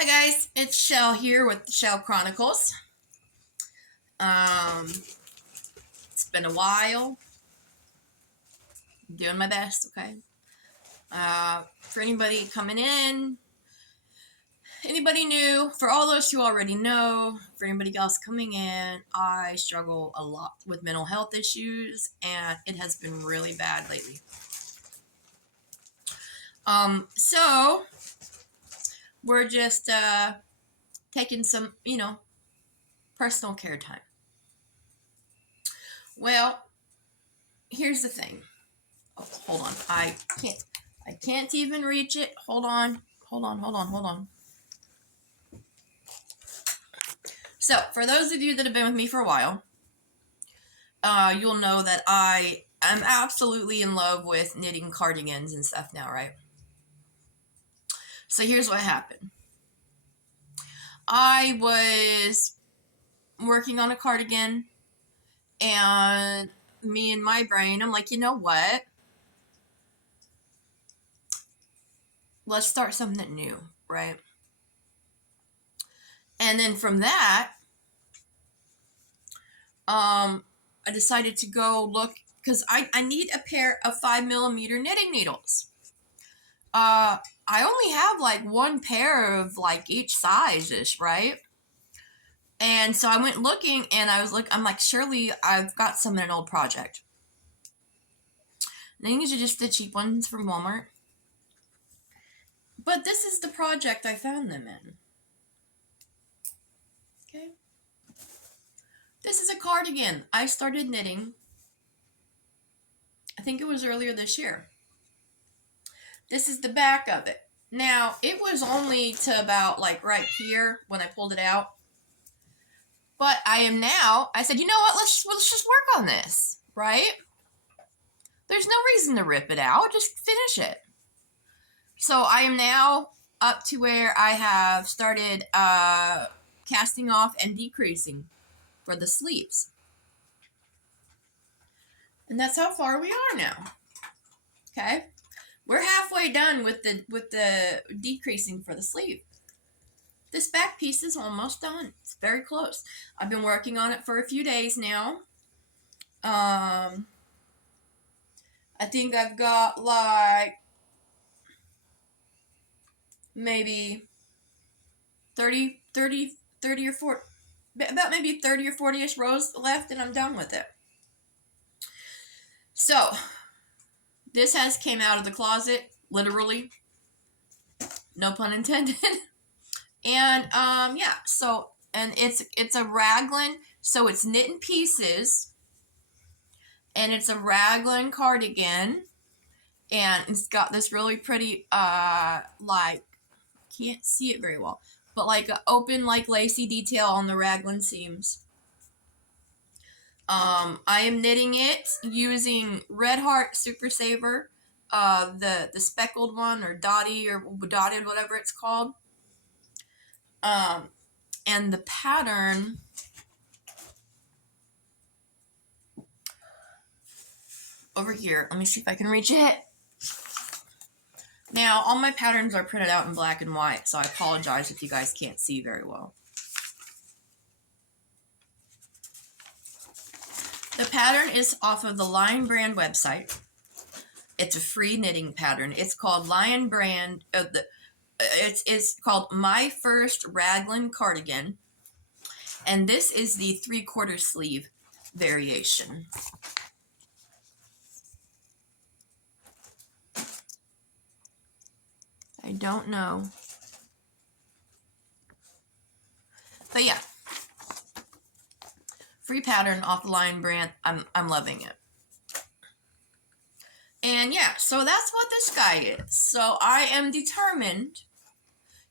Hi guys, it's Shell here with the Shell Chronicles. It's been a while. I'm doing my best, okay? For anybody coming in, anybody new, for all those who already know, for anybody else coming in, I struggle a lot with mental health issues, and it has been really bad lately. So we're just taking some, personal care time. Well, here's the thing. Oh, hold on. I can't even reach it. Hold on. So, for those of you that have been with me for a while, you'll know that I am absolutely in love with knitting cardigans and stuff now, right? So here's what happened. I was working on a cardigan, and me and my brain, I'm like, you know what? Let's start something new, right? And then from that, I decided to go look because I need a pair of 5mm knitting needles. I only have like one pair of like each size-ish, right? And so I went looking and I'm like, surely I've got some in an old project. And these are just the cheap ones from Walmart. But this is the project I found them in. Okay. This is a cardigan I started knitting. I think it was earlier this year. This is the back of it. Now, it was only to about like right here when I pulled it out. But I said, you know what, let's just work on this, right? There's no reason to rip it out, just finish it. So I am now up to where I have started casting off and decreasing for the sleeves. And that's how far we are now. Okay? We're halfway done with the decreasing for the sleeve. This back piece is almost done. It's very close. I've been working on it for a few days now. I think I've got like maybe 30 or 40, about maybe 30 or 40-ish rows left, and I'm done with it. So, this has came out of the closet, literally. No pun intended. And, yeah, so, and it's a raglan, so it's knit in pieces, and it's a raglan cardigan, and it's got this really pretty, like, can't see it very well, but like an open, like lacy detail on the raglan seams. I am knitting it using Red Heart Super Saver, the speckled one, or dotted, whatever it's called. And the pattern over here. Let me see if I can reach it. Now, all my patterns are printed out in black and white, so I apologize if you guys can't see very well. The pattern is off of the Lion Brand website. It's a free knitting pattern. It's called Lion Brand. It's called My First Raglan Cardigan, and this is the 3/4 sleeve variation. I don't know, but yeah, free pattern off the Lion Brand. I'm loving it. And yeah, so that's what this guy is. So I am determined,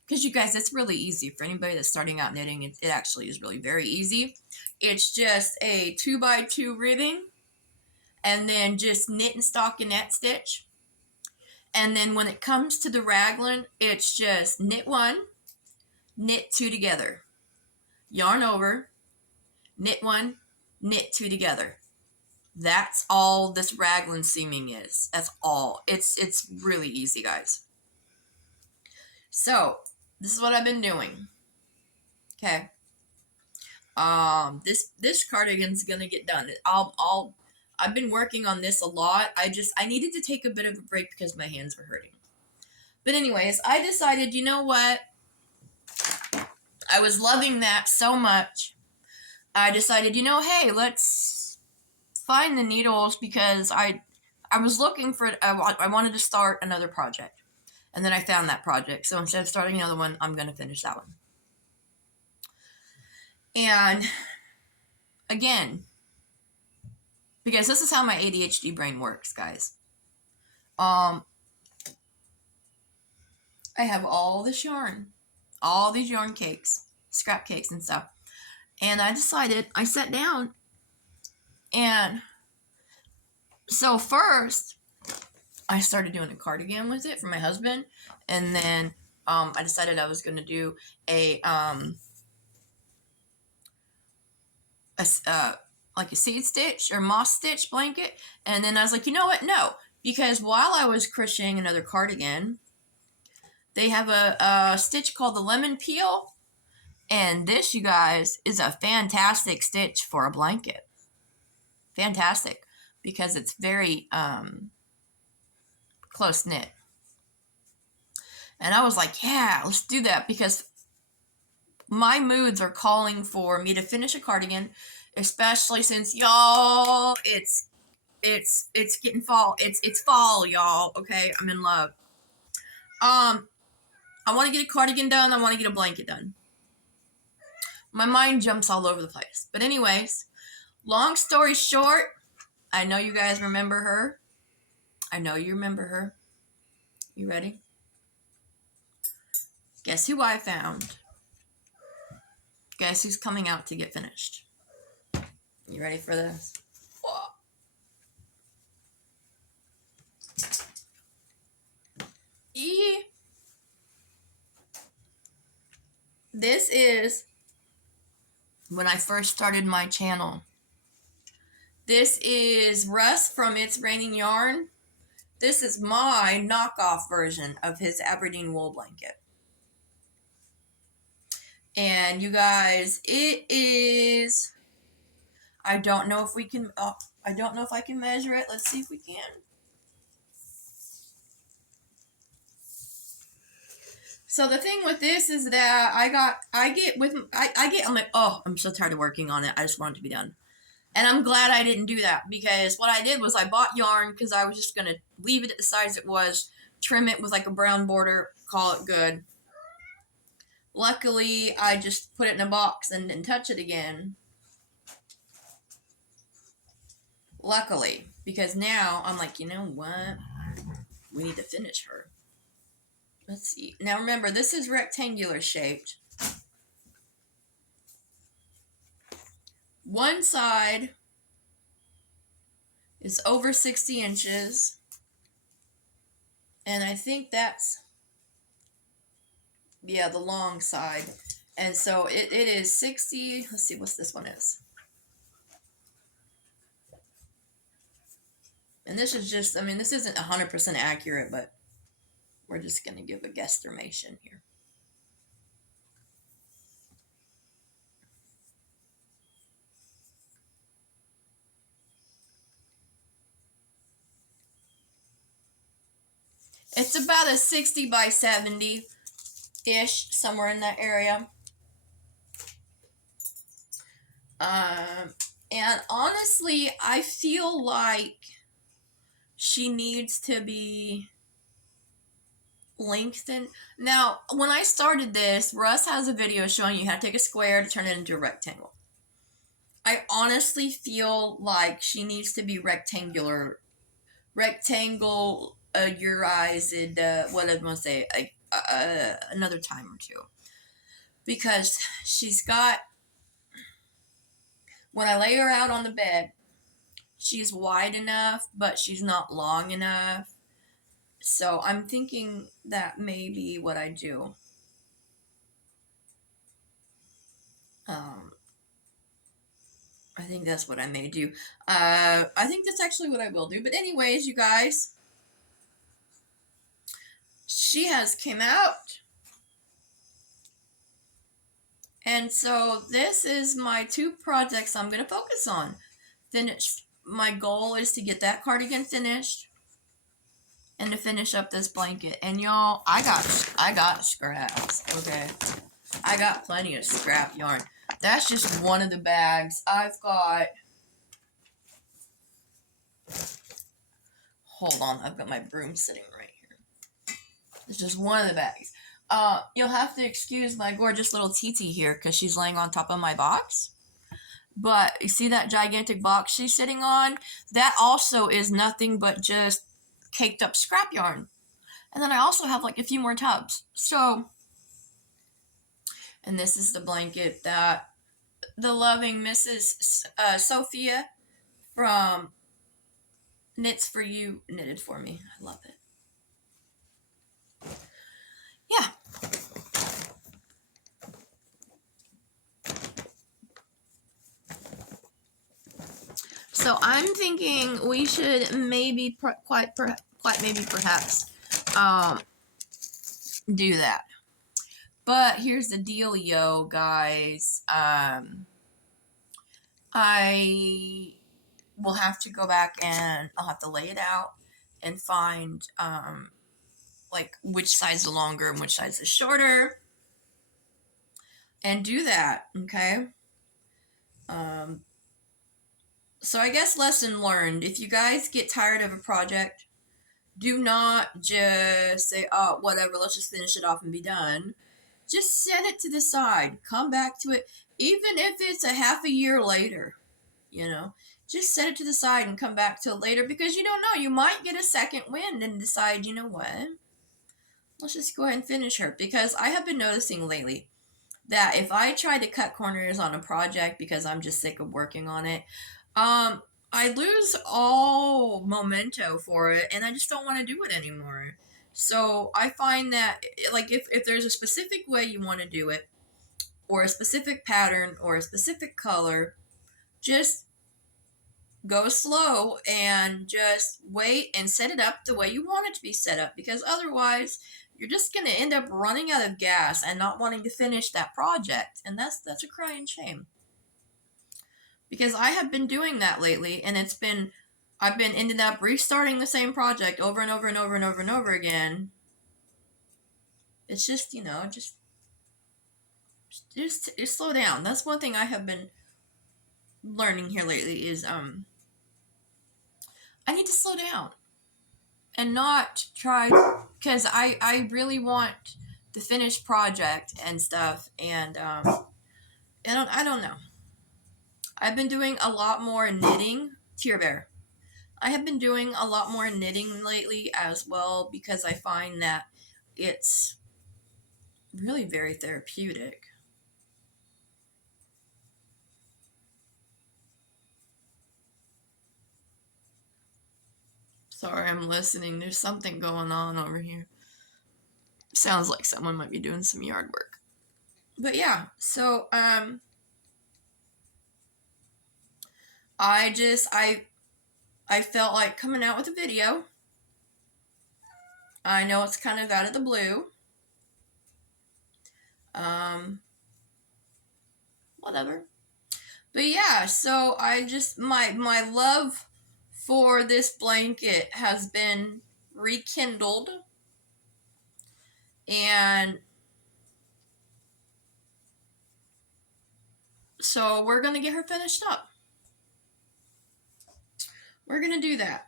because you guys, it's really easy for anybody that's starting out knitting. It actually is really very easy. It's just a 2x2 ribbing, and then just knit and stockinette stitch. And then when it comes to the raglan, it's just knit one, knit two together, yarn over, knit one, knit two together. That's all this raglan seaming is. That's all. It's really easy, guys. So this is what I've been doing. Okay. This cardigan's gonna get done. I've been working on this a lot. I needed to take a bit of a break because my hands were hurting. But anyways, I decided, you know what? I was loving that so much. I decided, you know, hey, let's find the needles because I was looking for I wanted to start another project. And then I found that project. So instead of starting another one, I'm going to finish that one. And again, because this is how my ADHD brain works, guys. I have all this yarn, all these yarn cakes, scrap cakes and stuff. And I sat down, and so first I started doing a cardigan with it for my husband, and then I decided I was going to do a like a seed stitch or moss stitch blanket, and then I was like, you know what? No, because while I was crocheting another cardigan, they have a stitch called the lemon peel, and this, you guys, is a fantastic stitch for a blanket. Fantastic, because it's very close knit. And I was like, yeah, let's do that, because my moods are calling for me to finish a cardigan, especially since, y'all, it's getting fall. It's fall, y'all. Okay, I'm in love. I want to get a cardigan done. I want to get a blanket done. My mind jumps all over the place. But anyways, long story short, I know you guys remember her. I know you remember her. You ready? Guess who I found? Guess who's coming out to get finished? You ready for this? Whoa. This is when I first started my channel. This is Russ from It's Raining Yarn. This is my knockoff version of his Aberdeen wool blanket. And you guys, it is, I don't know if we can, I don't know if I can measure it. Let's see if we can. So the thing with this is that I'm like, oh, I'm so tired of working on it. I just want it to be done. And I'm glad I didn't do that, because what I did was I bought yarn because I was just going to leave it at the size it was, trim it with like a brown border, call it good. Luckily, I just put it in a box and didn't touch it again. Luckily, because now I'm like, you know what? We need to finish her. Let's see. Now remember, this is rectangular shaped. One side is over 60 inches. And I think that's, yeah, the long side. And so it is 60. Let's see what this one is. And this is just, I mean, this isn't 100% accurate, but we're just going to give a guesstimation here. It's about a 60 by 70-ish, somewhere in that area. And honestly, I feel like she needs to be lengthened. Now, when I started this, Russ has a video showing you how to take a square to turn it into a rectangle. I honestly feel like she needs to be rectangular, urized, what I want to say, another time or two. Because she's got, when I lay her out on the bed, she's wide enough, but she's not long enough. So I'm thinking that may be what I do. I think that's what I may do. I think that's actually what I will do. But anyways, you guys, she has came out. And so this is my 2 projects I'm going to focus on. Finish. My goal is to get that cardigan finished and to finish up this blanket. And y'all, I got scraps, okay? I got plenty of scrap yarn. That's just one of the bags. I've got, hold on, I've got my broom sitting right here. It's just one of the bags. You'll have to excuse my gorgeous little TT here because she's laying on top of my box. But you see that gigantic box she's sitting on? That also is nothing but just caked up scrap yarn. And then I also have like a few more tubs. So, and this is the blanket that the loving Mrs. Sophia from Knits for You knitted for me. I love it. Yeah. So I'm thinking we should maybe perhaps do that. But here's the deal, yo, guys. I will have to go back and I'll have to lay it out and find like which side's the longer and which side's the shorter and do that, okay? So I guess lesson learned, if you guys get tired of a project, do not just say, oh, whatever, let's just finish it off and be done. Just set it to the side. Come back to it, even if it's a half a year later, you know. Just set it to the side and come back to it later because you don't know. You might get a second wind and decide, you know what? Let's just go ahead and finish her. Because I have been noticing lately that if I try to cut corners on a project because I'm just sick of working on it, I lose all memento for it and I just don't want to do it anymore. So I find that, like, if there's a specific way you want to do it, or a specific pattern, or a specific color, just go slow and just wait and set it up the way you want it to be set up. Because otherwise, you're just going to end up running out of gas and not wanting to finish that project. And that's a crying shame. Because I have been doing that lately, and I've been ended up restarting the same project over and over and over and over and over again. It's just, you know, just slow down. That's one thing I have been learning here lately is I need to slow down and not try, because I really want the finished project and stuff, and I don't know. I've been doing a lot more knitting. Tear Bear. I have been doing a lot more knitting lately as well because I find that it's really very therapeutic. Sorry, I'm listening. There's something going on over here. Sounds like someone might be doing some yard work. But yeah, so I felt like coming out with a video. I know it's kind of out of the blue. Whatever. But yeah, so I just my love for this blanket has been rekindled, and so we're gonna get her finished up. We're gonna do that.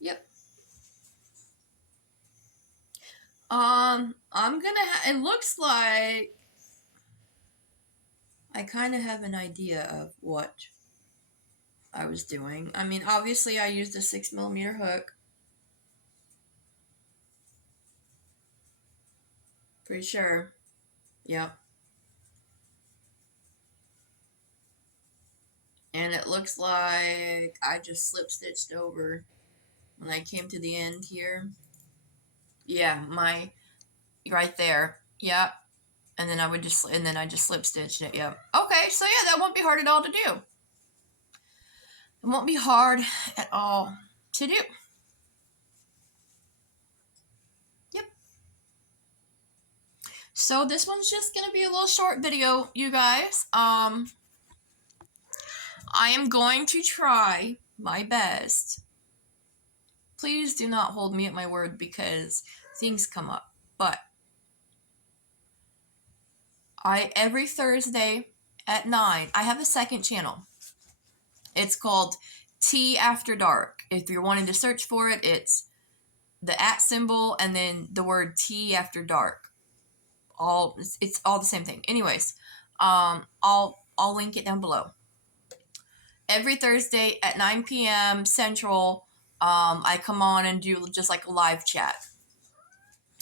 Yep. I'm gonna. It looks like I kind of have an idea of what I was doing. I mean, obviously, I used a 6mm hook. Pretty sure. Yep. And it looks like I just slip stitched over when I came to the end here. Yeah, right there. Yep. And then I just slip stitched it. Yep. Okay, so yeah, that won't be hard at all to do. It won't be hard at all to do. Yep. So this one's just gonna be a little short video, you guys. I am going to try my best. Please do not hold me at my word because things come up. But every Thursday at 9, I have a second channel. It's called Tea After Dark. If you're wanting to search for it, it's the @ symbol and then the word Tea After Dark. It's all the same thing. Anyways, I'll link it down below. Every Thursday at 9 p.m. Central, I come on and do just like a live chat.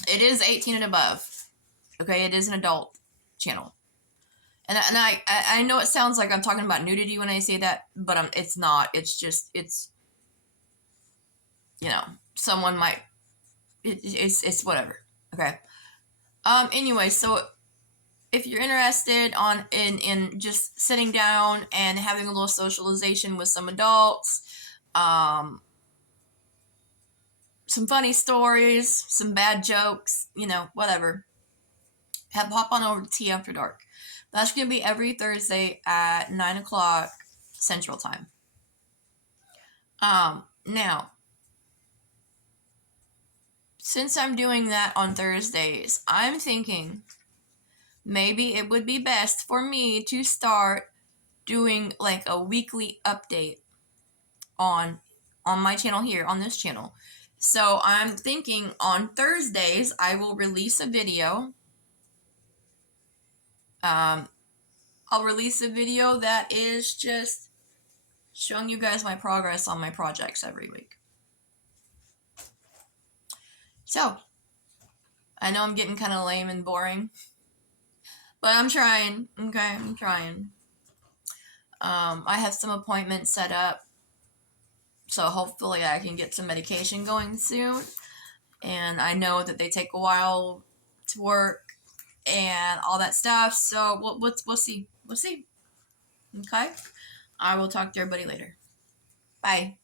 It is 18 and above. Okay, it is an adult channel. And I know it sounds like I'm talking about nudity when I say that, but it's not. It's someone might. It's whatever. Okay. Anyway, so if you're interested in just sitting down and having a little socialization with some adults, some funny stories, some bad jokes, whatever, hop on over to Tea After Dark. That's going to be every Thursday at 9 o'clock Central Time. Now, since I'm doing that on Thursdays, I'm thinking maybe it would be best for me to start doing like a weekly update on my channel here, on this channel. So I'm thinking on Thursdays, I will release a video. I'll release a video that is just showing you guys my progress on my projects every week. So, I know I'm getting kind of lame and boring, but I'm trying. Okay, I'm trying. I have some appointments set up, so hopefully I can get some medication going soon. And I know that they take a while to work and all that stuff, so we'll see. We'll see. Okay? I will talk to everybody later. Bye.